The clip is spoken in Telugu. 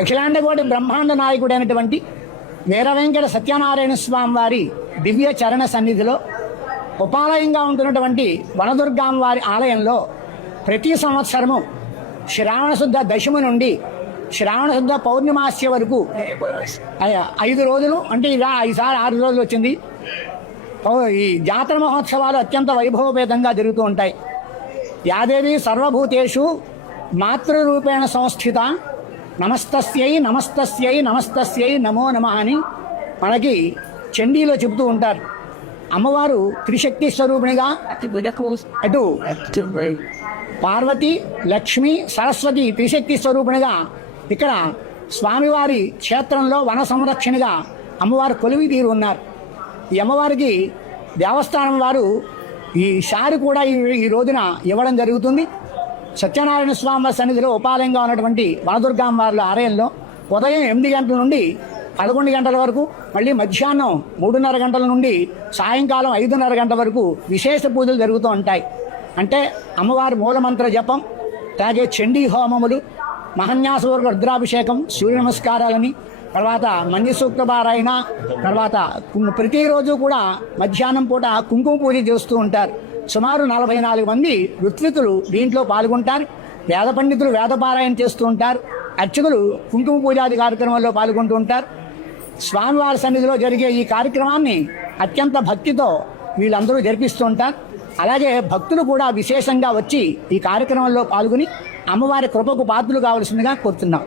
అఖిలాండకోటి బ్రహ్మాండ నాయకుడైనటువంటి వీర వెంకట సత్యనారాయణ స్వామి వారి దివ్య చరణ సన్నిధిలో ఉపాలయంగా ఉంటున్నటువంటి వనదుర్గాం వారి ఆలయంలో ప్రతి సంవత్సరము శ్రావణ శుద్ధ దశమి నుండి శ్రావణ శుద్ధ పౌర్ణమాస్య వరకు 5 రోజులు, అంటే ఇలా ఈసారి 6 రోజులు వచ్చింది. ఈ జాతర మహోత్సవాలు అత్యంత వైభవపేతంగా జరుగుతూ ఉంటాయి. యాదేవి సర్వభూతేషు మాతృరూపేణ సంస్థిత నమస్తస్యై నమస్తస్యై నమస్తస్యై నమో నమః అని మనకి చండీలో చెబుతూ ఉంటారు. అమ్మవారు త్రిశక్తి స్వరూపిణిగా అటు పార్వతి, లక్ష్మి, సరస్వతి త్రిశక్తి స్వరూపిణిగా ఇక్కడ స్వామివారి క్షేత్రంలో వన సంరక్షణగా అమ్మవారు కొలువి తీరు ఉన్నారు. ఈ అమ్మవారికి దేవస్థానం వారు ఈ షారు కూడా ఈ రోజున ఇవ్వడం జరుగుతుంది. సత్యనారాయణ స్వామి సన్నిధిలో ఉపాలయంగా ఉన్నటువంటి వనదుర్గాం వారి ఆలయంలో ఉదయం 8 గంటల నుండి 11 గంటల వరకు, మళ్ళీ మధ్యాహ్నం 3:30 గంటల నుండి సాయంకాలం 5:30 గంటల వరకు విశేష పూజలు జరుగుతూ ఉంటాయి. అంటే అమ్మవారి మూలమంత్ర జపం, అలాగే చండీ హోమములు, మహన్యాసవర్గ రుద్రాభిషేకం, సూర్య నమస్కారాలని, తర్వాత మంజు సూక్త పారాయణ, తర్వాత ప్రతిరోజు కూడా మధ్యాహ్నం పూట కుంకుమ పూజ చేస్తూ ఉంటారు. సుమారు 44 మంది ఋత్వికులు దీంట్లో పాల్గొంటారు. వేద పండితులు వేదపారాయణ చేస్తూ ఉంటారు. అర్చకులు కుంకుమ పూజాది కార్యక్రమాల్లో పాల్గొంటూ ఉంటారు. స్వామివారి సన్నిధిలో జరిగే ఈ కార్యక్రమాన్ని అత్యంత భక్తితో వీళ్ళందరూ జరిపిస్తూ ఉంటారు. అలాగే భక్తులు కూడా విశేషంగా వచ్చి ఈ కార్యక్రమంలో పాల్గొని అమ్మవారి కృపకు పాత్రలు కావలసిందిగా కోరుతున్నాం.